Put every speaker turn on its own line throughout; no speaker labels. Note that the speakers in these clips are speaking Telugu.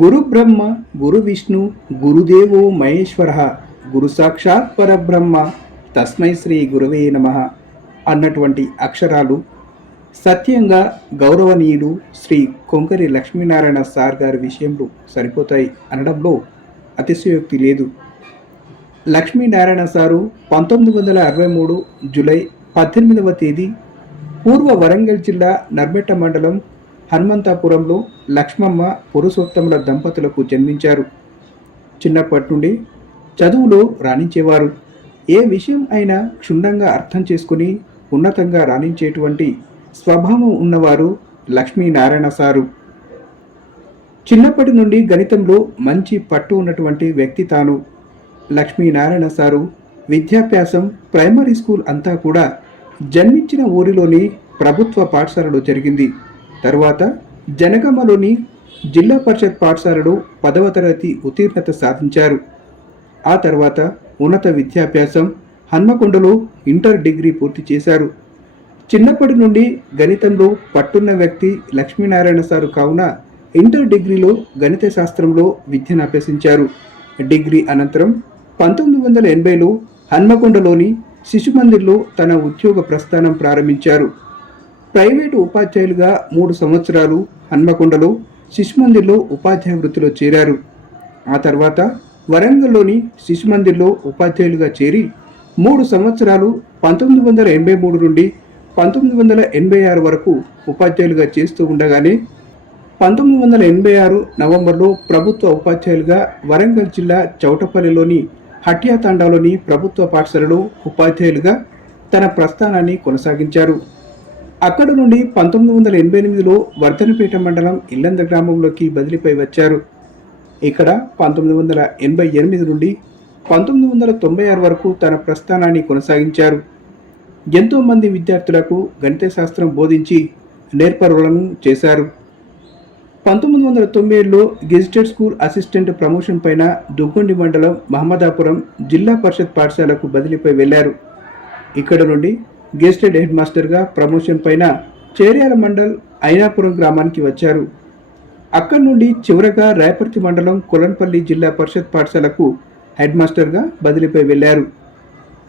గురు బ్రహ్మ గురు విష్ణు గురుదేవో మహేశ్వర గురు సాక్షాత్ పరబ్రహ్మ తస్మై శ్రీ గురువే నమ అన్నటువంటి అక్షరాలు సత్యంగా గౌరవనీయుడు శ్రీ కొంకరి లక్ష్మీనారాయణ సార్ గారి విషయంలో సరిపోతాయి అనడంలో అతిశయోక్తి లేదు లక్ష్మీనారాయణ సారు పంతొమ్మిది వందల అరవై మూడు జూలై పద్దెనిమిదవ తేదీ పూర్వ వరంగల్ జిల్లా నర్మెట్ట మండలం హనుమంతాపురంలో లక్ష్మమ్మ పురుషోత్తముల దంపతులకు జన్మించారు చిన్నప్పటి నుండి చదువులో రాణించేవారు ఏ విషయం అయినా క్షుణ్ణంగా అర్థం చేసుకుని ఉన్నతంగా రాణించేటువంటి స్వభావం ఉన్నవారు లక్ష్మీనారాయణ సారు చిన్నప్పటి నుండి గణితంలో మంచి పట్టు ఉన్నటువంటి వ్యక్తి తాను లక్ష్మీనారాయణ సారు విద్యాభ్యాసం ప్రైమరీ స్కూల్ అంతా కూడా జన్మించిన ఊరిలోని ప్రభుత్వ పాఠశాలలో జరిగింది తరువాత జనగామలోని జిల్లా పరిషత్ పాఠశాలలో పదవ తరగతి ఉత్తీర్ణత సాధించారు ఆ తర్వాత ఉన్నత విద్యాభ్యాసం హన్మకొండలో ఇంటర్ డిగ్రీ పూర్తి చేశారు చిన్నప్పటి నుండి గణితంలో పట్టున్న వ్యక్తి లక్ష్మీనారాయణ సారు కావున ఇంటర్ డిగ్రీలో గణిత శాస్త్రంలో విద్యను అభ్యసించారు డిగ్రీ అనంతరం పంతొమ్మిది వందల ఎనభైలో హన్మకొండలోని శిశుమందిర్లో తన ఉద్యోగ ప్రస్థానం ప్రారంభించారు ప్రైవేటు ఉపాధ్యాయులుగా మూడు సంవత్సరాలు హన్మకొండలో శిశుమందిర్లో ఉపాధ్యాయ వృత్తిలో చేరారు ఆ తర్వాత వరంగల్లోని శిశుమందిర్లో ఉపాధ్యాయులుగా చేరి మూడు సంవత్సరాలు పంతొమ్మిది వందల ఎనభై మూడు నుండి పంతొమ్మిది వందల ఎనభై ఆరు వరకు ఉపాధ్యాయులుగా చేస్తూ ఉండగానే పంతొమ్మిది వందల ఎనభై ఆరు నవంబర్లో ప్రభుత్వ ఉపాధ్యాయులుగా వరంగల్ జిల్లా చౌటపల్లిలోని హట్యాతాండాలోని ప్రభుత్వ పాఠశాలలో ఉపాధ్యాయులుగా తన ప్రస్థానాన్ని కొనసాగించారు అక్కడ నుండి పంతొమ్మిది వందల ఎనభై ఎనిమిదిలో వర్ధనపేట మండలం ఇల్లంద గ్రామంలోకి బదిలీపై వచ్చారు ఇక్కడ పంతొమ్మిది వందల ఎనభై ఎనిమిది నుండి పంతొమ్మిది వందల తొంభై ఆరు వరకు తన ప్రస్థానాన్ని కొనసాగించారు ఎంతోమంది విద్యార్థులకు గణిత శాస్త్రం బోధించి నేర్పరులను చేశారు పంతొమ్మిది వందల తొంభై ఏడులో గెజిటెడ్ స్కూల్ అసిస్టెంట్ ప్రమోషన్ పైన దుగ్గొండి మండలం మహమ్మదాపురం జిల్లా పరిషత్ పాఠశాలకు బదిలీపై వెళ్లారు ఇక్కడ నుండి గెస్టెడ్ హెడ్ మాస్టర్గా ప్రమోషన్ పైన చేర్యాల మండల్ అయినాపురం గ్రామానికి వచ్చారు అక్కడి నుండి చివరగా రాయపర్తి మండలం కొలన్పల్లి జిల్లా పరిషత్ పాఠశాలకు హెడ్ మాస్టర్గా బదిలీపై వెళ్ళారు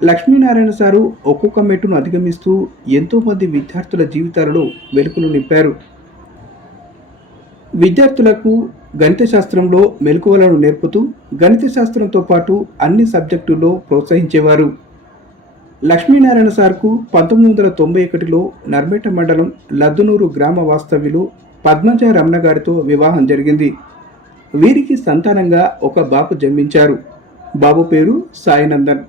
లక్ష్మీనారాయణ సారు ఒక్కొక్క మెట్టును అధిగమిస్తూ ఎంతోమంది విద్యార్థుల జీవితాలలో వెలుగులు నింపారు విద్యార్థులకు గణిత శాస్త్రంలో మెలకువలను నేర్పుతూ గణిత శాస్త్రంతో పాటు అన్ని సబ్జెక్టుల్లో ప్రోత్సహించేవారు లక్ష్మీనారాయణ సార్కు పంతొమ్మిది వందల తొంభై ఒకటిలో నర్మేట మండలం లద్దునూరు గ్రామ వాస్తవ్యులు పద్మజ రమణ గారితో వివాహం జరిగింది వీరికి సంతానంగా ఒక బాబు జన్మించారు బాబు పేరు సాయినందన్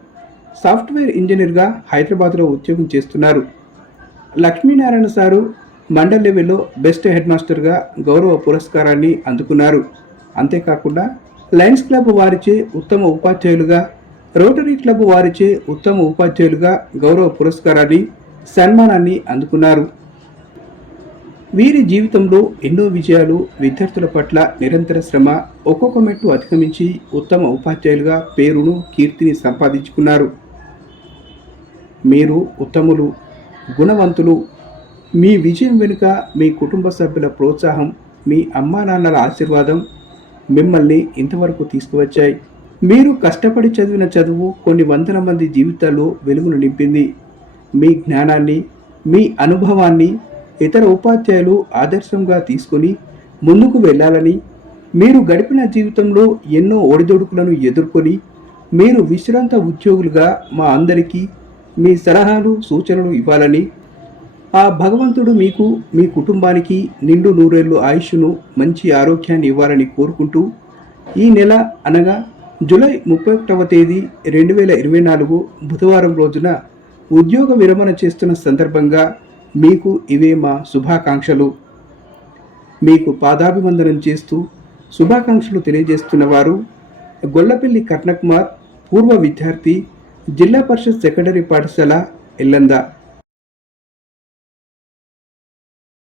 సాఫ్ట్వేర్ ఇంజనీర్గా హైదరాబాద్లో ఉద్యోగం చేస్తున్నారు లక్ష్మీనారాయణ సారు మండల్ లెవెల్లో బెస్ట్ హెడ్ మాస్టర్గా గౌరవ పురస్కారాన్ని అందుకున్నారు అంతేకాకుండా లయన్స్ క్లబ్ వారిచే ఉత్తమ ఉపాధ్యాయులుగా రోటరీ క్లబ్ వారిచే ఉత్తమ ఉపాధ్యాయులుగా గౌరవ పురస్కారాన్ని సన్మానాన్ని అందుకున్నారు వీరి జీవితంలో ఎన్నో విజయాలు విద్యార్థుల పట్ల నిరంతర శ్రమ ఒక్కొక్క మెట్టు అధిగమించి ఉత్తమ ఉపాధ్యాయులుగా పేరును కీర్తిని సంపాదించుకున్నారు మీరు ఉత్తములు గుణవంతులు మీ విజయం వెనుక మీ కుటుంబ సభ్యుల ప్రోత్సాహం మీ అమ్మా నాన్నల ఆశీర్వాదం మిమ్మల్ని ఇంతవరకు తీసుకువచ్చాయి మీరు కష్టపడి చదివిన చదువు కొన్ని వందల మంది జీవితాల్లో వెలుగులు నింపింది మీ జ్ఞానాన్ని మీ అనుభవాన్ని ఇతర ఉపాధ్యాయులు ఆదర్శంగా తీసుకొని ముందుకు వెళ్ళాలని మీరు గడిపిన జీవితంలో ఎన్నో ఒడిదొడుకులను ఎదుర్కొని మీరు విశ్రాంత ఉద్యోగులుగా మా అందరికీ మీ సలహాలు సూచనలు ఇవ్వాలని ఆ భగవంతుడు మీకు మీ కుటుంబానికి నిండు నూరేళ్ళు ఆయుష్ను మంచి ఆరోగ్యాన్ని ఇవ్వాలని కోరుకుంటూ ఈ నెల అనగా జూలై ముప్పై ఒకటవ తేదీ రెండు వేల ఇరవై నాలుగు బుధవారం రోజున ఉద్యోగ విరమణ చేస్తున్న సందర్భంగా మీకు ఇవే మా శుభాకాంక్షలు మీకు పాదాభివందనం చేస్తూ శుభాకాంక్షలు తెలియజేస్తున్న వారు గొల్లపల్లి కర్ణకుమార్ పూర్వ విద్యార్థి జిల్లా పరిషత్ సెకండరీ పాఠశాల ఎల్లందా